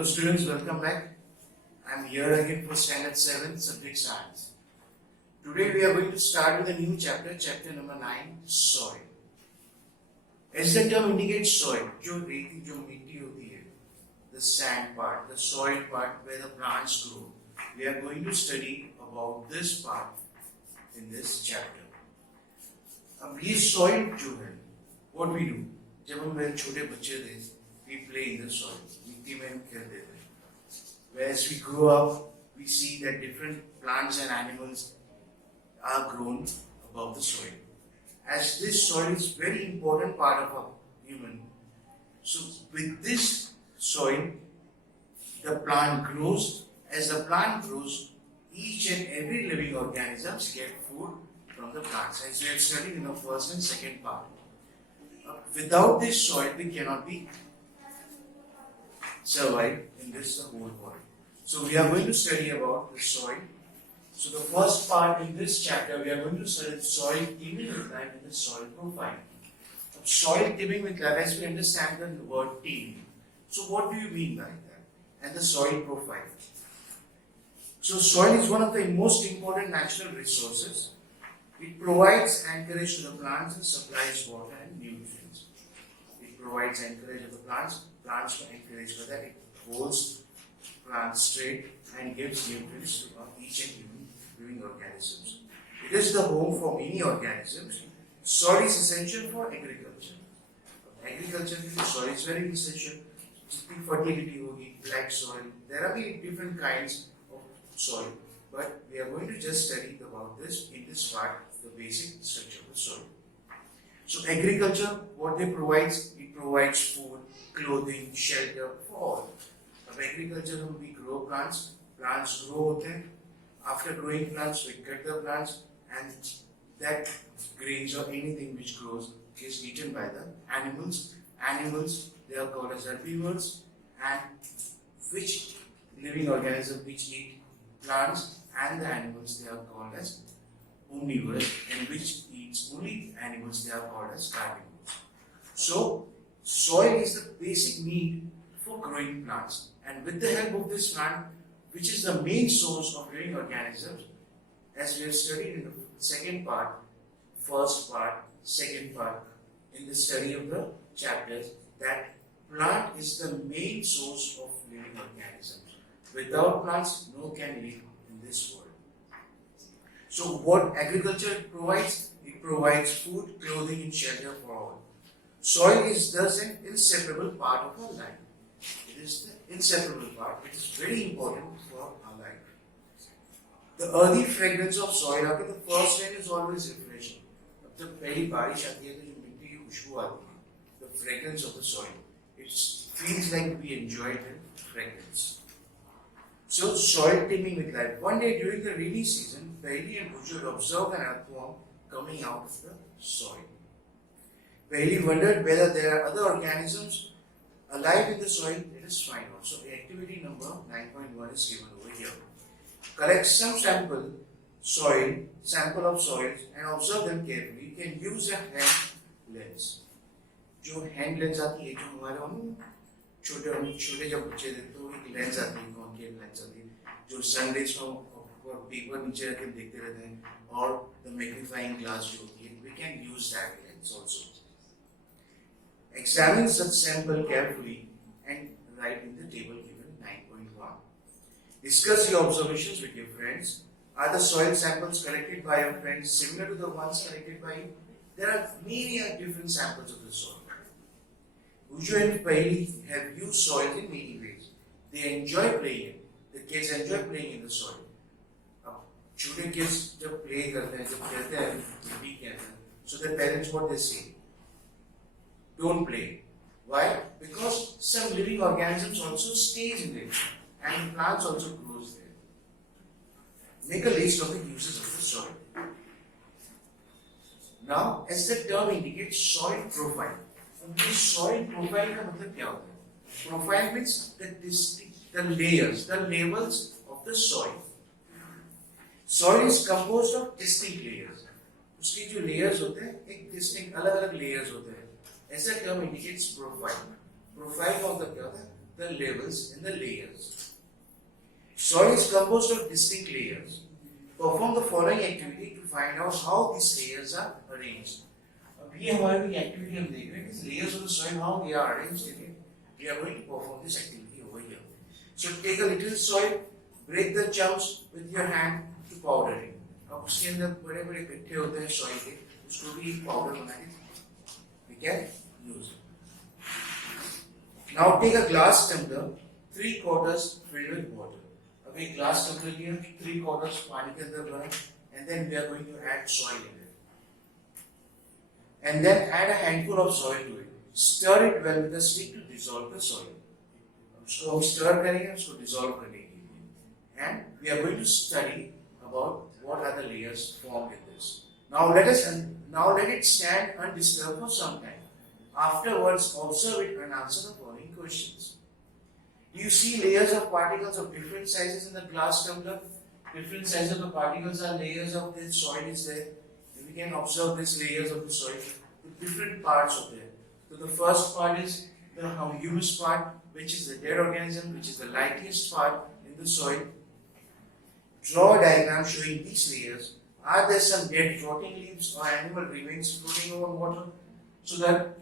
Hello students, welcome back. I am here again for Standard 7 Subject Science. Today we are going to start with a new chapter, chapter number 9, Soil. As the term indicates, soil, जो रेती जो मिट्टी होती है, the sand part, the soil part where the plants grow. We are going to study about this part in this chapter. अब ये soil जो है, what we do? जब हम मेरे छोटे बच्चे थे, we play in the soil. मिट्टी में हम खेलते थे. As we grow up, we see that different plants and animals are grown above the soil. As this soil is very important part of a human, so with this soil, the plant grows. As the plant grows, each and every living organisms get food from the plants. As we have studied in the first and second part. Without this soil, we cannot be survive in this whole world. So we are going to study about the soil. So the first part in this chapter, we are going to study soil teeming with life and the soil profile. Soil teeming with life, as we understand the word teeming. So what do you mean by that? And the soil profile. So soil is one of the most important natural resources. It provides anchorage to the plants and supplies water and nutrients. It provides anchorage to the plants to encourage so that it holds plants straight and gives nutrients to each and every living organisms. It is the home for many organisms. Soil is essential for agriculture. Agriculture के लिए soil is very essential. जितनी fertility होगी, black soil. There are many different kinds of soil, but we are going to just study about this in this part, the basic structure of the soil. So agriculture, what it provides food, clothing, shelter for all. Of agriculture, we grow plants grow होते हैं. After growing plants, we cut the plants, and that grains or anything which grows is eaten by the animals. Animals, they are called as herbivores, and which living organism which eat plants and the animals, they are called as omnivores, and which eats only animals, they are called as carnivores. So soil is the basic need for growing plants, and with the help of this plant, which is the main source of living organisms, as we have studied in the second part, first part, second part, in the study of the chapters, that plant is the main source of living organisms. Without plants, no can live in this world. So what agriculture provides? It provides food, clothing and shelter for all. Soil is thus an inseparable part of our life. It is the inseparable part. It is very important for our life. The earthy fragrance of soil, after the first rain, is always refreshing. जब पहली बारिश आती है तो जो मिट्टी की खुशबू आती है, the fragrance of the soil, it feels like we enjoy the fragrance. So soil teeming with life. One day during the rainy season, Bailey and Butcher observed an earthworm coming out of the soil. Bailey wondered whether there are other organisms alive in the soil. Let us find out. So activity number 9.1 is given over here. Collect some sample of soils and observe them carefully. You can use a hand lens. जो hand lens आती है, जो हमारे हम छोटे जब बच्चे थे तो एक लेंस आती है, कॉन्केव लेंस आती है, जो सन रेज को पेपर नीचे रख के देखते रहते हैं, और the magnifying glass जो होती है, we can use that lens also. Examine such sample carefully and write in the table given 9.1. Discuss your observations with your friends. Are the soil samples collected by your friends similar to the ones collected by you? There are many different samples of the soil. Uju and Paili have used soil in many ways. They enjoy playing. The kids enjoy playing in the soil. छोटे kids जब play करते हैं, जब खेलते हैं मिट्टी के अंदर, so their parents what they say? Don't play. Why? Because some living organisms also stays in it, and plants also grows there. Make a list of the uses of the soil. Now, as the term indicates, soil profile. This soil profile का मतलब क्या होता है? Profile means the layers, the levels of the soil. Soil is composed of distinct layers. उसके जो layers होते हैं, एक distinct अलग-अलग layers होते हैं. As the term indicates, profile. Profile of the the levels in the layers. Soil is composed of distinct layers. Perform the following activity to find out how these layers are arranged. अब ये हमारी activity हम देख रहे हैं कि layers of the soil how they are arranged in it. We are going to perform this activity over here. So take a little soil, break the chunks with your hand to powder it. अब उसके अंदर बड़े बड़े गट्ठे होते हैं soil के, उसको भी powder बना के we can use it. Now take a glass tumbler, 3/4 filled with water. अब एक glass tumbler लिया, 3/4 पानी के अंदर भरा, and then we are going to add soil in it. And then add a handful of soil to it. Stir it well with a stick to dissolve the soil. उसको हम stir करेंगे, उसको dissolve करने के लिए. And we are going to study about what are the layers formed in this. Now let it stand undisturbed for some time. Afterwards, observe it and answer the following questions. Do you see layers of particles of different sizes in the glass tumbler? Different sizes of the particles are layers of the soil is there. We can observe these layers of the soil with different parts of it. So the first part is the humus part, which is the dead organism, which is the lightest part in the soil. Draw a diagram showing these layers. Are there some dead rotting leaves or animal remains floating over water? So that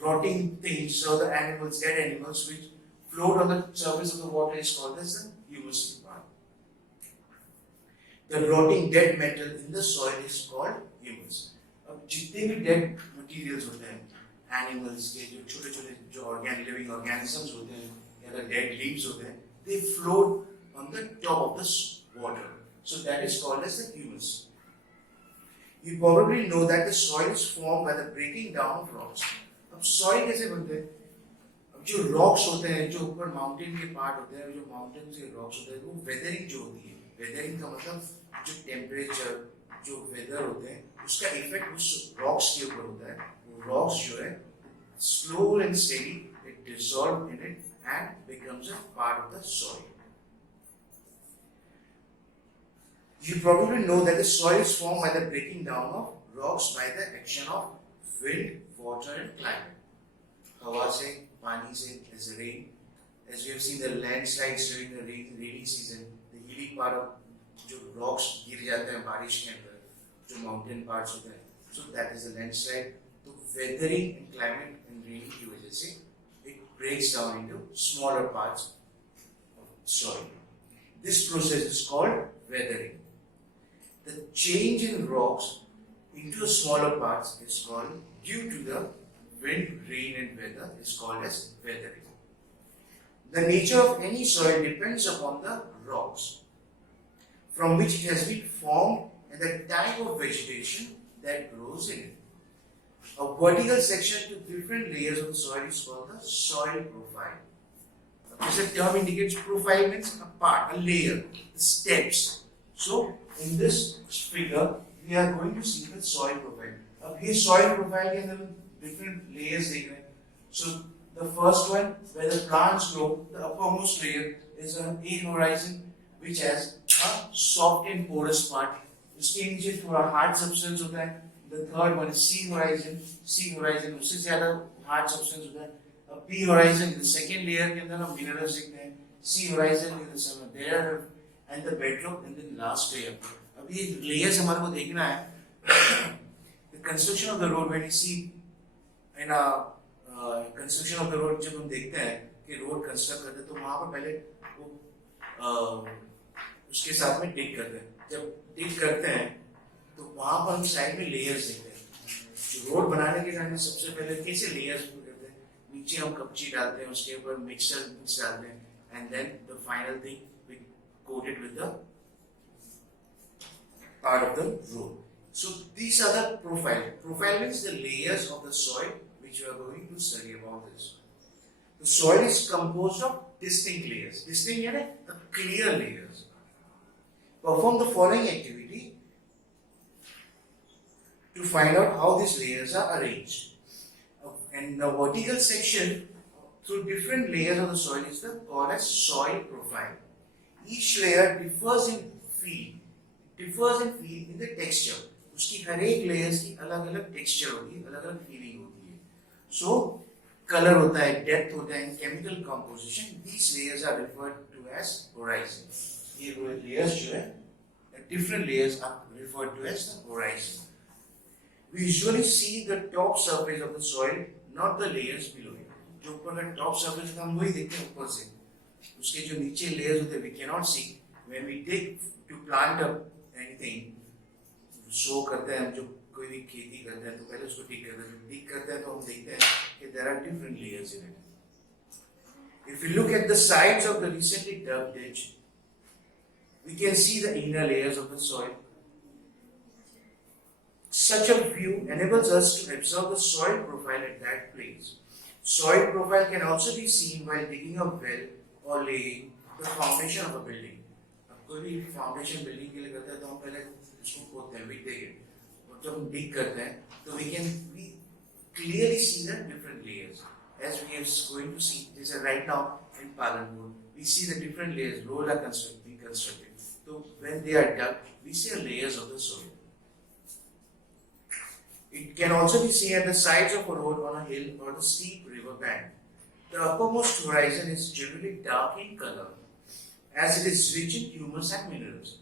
rotting things or the animals, dead animals which float on the surface of the water is called as the humus part. The rotting dead metal in the soil is called humus. अब जितने भी dead materials होते हैं, animals के जो छोटे-छोटे जो living organisms होते हैं या the dead leaves होते हैं, they float on the top of the water. So that is called as the humus. You probably know that the soil is formed by the breaking down of rocks. अब soil कैसे बनते हैं? अब जो rocks होते हैं, जो ऊपर mountain के part होते हैं, जो mountains के rocks होते हैं, वो weathering जो होती है, weathering का मतलब जो temperature, जो weather होते हैं, उसका effect उस rocks के ऊपर होता है. वो rocks जो है, slow and steady, it dissolve in it and becomes a part of the soil. You probably know that the soil is formed by the breaking down of rocks by the action of wind, water and climate. हवा से, पानी से, as rain, as we have seen the landslides during the rainy season, the hilly part of जो rocks गिर जाते हैं बारिश के अंदर, जो mountain parts होते हैं, so that is the landslide. तो weathering and climate and rain की वजह से it breaks down into smaller parts of soil. This process is called weathering. The change in rocks into smaller parts is called, due to the wind, rain and weather, is called as weathering. The nature of any soil depends upon the rocks from which it has been formed and the type of vegetation that grows in it. A vertical section to different layers of the soil is called the soil profile. This term indicates profile means a part, a layer, the steps. So in this figure, we are going to see the soil profile. अब ये soil profile के अंदर different layers देख रहे हैं. So the first one, where the plants grow, the uppermost layer is an A horizon, which has a soft and porous part. उसके नीचे थोड़ा hard substance होता है. The third one is C horizon. C horizon उससे ज़्यादा hard substance होता है. B horizon, the second layer के अंदर हम minerals देखते हैं. C horizon is some there and the bedrock and then last layer. अब ये layers हमारे को देखना है. The construction of the road, when you see in a construction of the road, जब हम देखते हैं कि road construct करते हैं तो वहाँ पर पहले वो उसके साथ में dig करते हैं. जब dig करते हैं तो वहाँ पर हम साइड में layers देखते हैं. जो road बनाने के टाइम में सबसे पहले कैसे layers करते हैं? नीचे हम कपची डालते हैं, उसके ऊपर mix डालते हैं, and then the final thing we coat it with the part of the road. So these are the profile. Profile means the layers of the soil which we are going to study about this. The soil is composed of distinct layers. Distinct यानी the clear layers. Perform the following activity to find out how these layers are arranged. And the vertical section through different layers of the soil is called as soil profile. Each layer differs in feel in the texture. उसकी हर एक layers की अलग-अलग texture होती है, अलग-अलग feeling होती है. So color होता है, depth होता है, chemical composition, these layers are referred to as horizon. ये layers जो है, different layers are referred to as the horizon. We usually see the top surface of the soil, not the layers below it. जो ऊपर का top surface हम वही देखते हैं ऊपर से. उसके जो नीचे layers होते हैं, we cannot see. When we dig to plant up anything, sow करते हैं हम जो कोई भी खेती करते हैं तो पहले उसको dig करते हैं. dig करते हैं तो हम देखते हैं कि there are different layers in it. If we look at the sides of the recently dug ditch, we can see the inner layers of the soil. Such a view enables us to observe the soil profile at that place. Soil profile can also be seen while digging a well or laying the foundation of a building. अब कोई भी foundation building के लिए करता है तो हम पहले उसको खोदते हैं, we dig it. और जब हम dig करते हैं तो we clearly see the different layers. As we are going to see, this is right now in Palanpur, we see the different layers. Roads are being constructed. So when they are dug, we see the layers of the soil. It can also be seen at the sides of a road on a hill or the steep river bank. The uppermost horizon is generally dark in color, as it is rich in humus and minerals.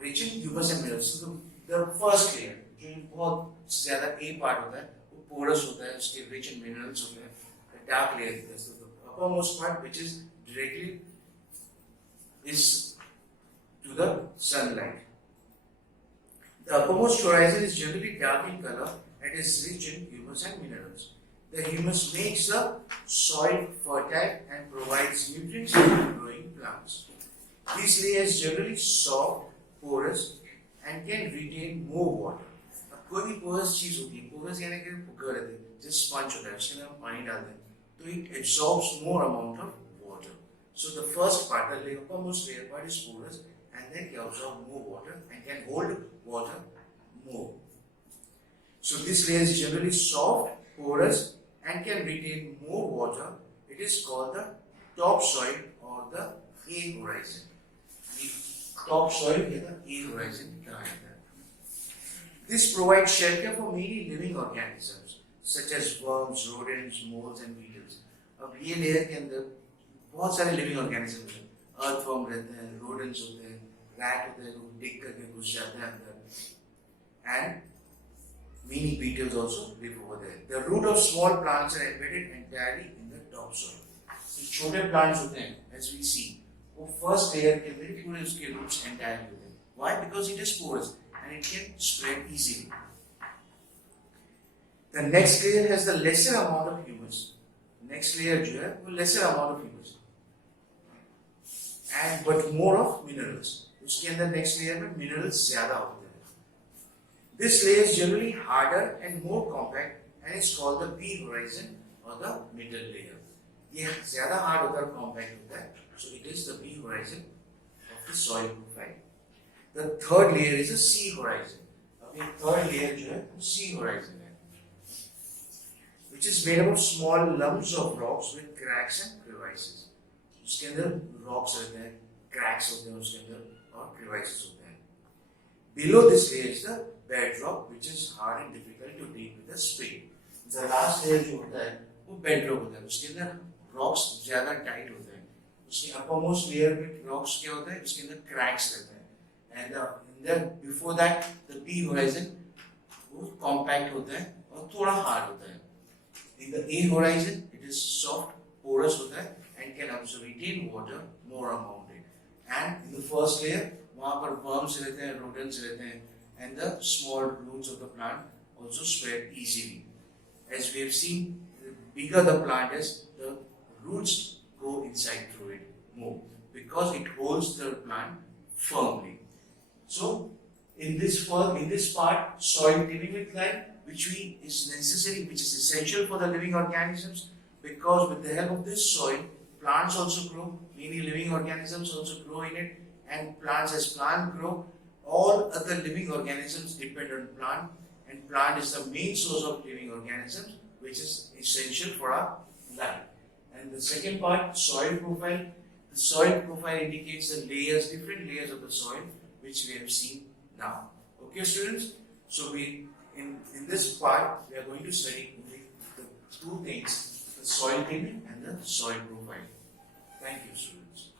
Rich in humus and minerals. So the first layer, जो बहुत ज़्यादा A part होता है, वो porous होता है, उसके rich in minerals होते हैं. The dark layer is so the uppermost part, which is directly is to the sunlight. The uppermost horizon is generally dark in color and is rich in humus and minerals. The humus makes the soil fertile and provides nutrients for growing plants. These layers generally soft, porous, and can retain more water. अब कोई भी porous चीज होती है, porous यानी कि पुक्का रहता है, जिस sponge होता है, उसके अंदर हम पानी डालते हैं, तो it absorbs more amount of water. So the first part, the uppermost layer part is porous, and then it absorbs more water and can hold water more. So this layer is generally soft, porous, and can retain more water. It is called the topsoil or the A horizon. The topsoil is the A horizon. This provides shelter for many living organisms such as worms, rodents, moles, and beetles. अब ये layer के अंदर बहुत सारे living organisms हैं. Earthworm रहते हैं, rodents होते हैं, rat होते हैं, वो dig करके घुस जाते हैं अंदर, and many beetles also live over there. The root of small plants are embedded entirely in the topsoil. So छोटे plants होते हैं, as we see, वो first layer के अंदर पूरे उसके roots entirely होते हैं. Why? Because it is porous and it can spread easily. The next layer has the lesser amount of humus. Next layer जो है वो lesser amount of humus, and but more of minerals. उसके अंदर next layer में minerals ज़्यादा होते हैं. This layer is generally harder and more compact and is called the B horizon or the middle layer. ये ज़्यादा hard होता है और compact होता है, so it is the B horizon of the soil profile. The third layer is a C horizon. अब ये third layer जो है वो C horizon है, which is made up of small lumps of rocks with cracks and crevices. उसके अंदर rocks रहते हैं, cracks होते हैं उसके अंदर और crevices होते हैं. Below this layer is the bedrock, which is hard and difficult to dig with a spade. The last layer जो होता है वो bedrock होता है, उसके अंदर rocks ज़्यादा tight होते हैं. उसके uppermost layer में rocks क्या होता है, उसके अंदर cracks रहते हैं, and then before that the B horizon वो compact होता है और थोड़ा hard होता है. In the A horizon it is soft, porous होता है and can also retain water more amount it. And in the first layer वहाँ पर worms रहते हैं, rodents रहते हैं, and the small roots of the plant also spread easily. As we have seen, the bigger the plant is, the roots go inside through it more because it holds the plant firmly. So in this part, soil living with life, which is necessary, which is essential for the living organisms, because with the help of this soil, plants also grow, many living organisms also grow in it, and plants, as plants grow, all other living organisms depend on plant, and plant is the main source of living organisms, which is essential for our life. And the second part, soil profile. The soil profile indicates the layers, different layers of the soil, which we have seen now. Okay, students? So in this part, we are going to study the two things. soil payment and the soil profile. Thank you, students.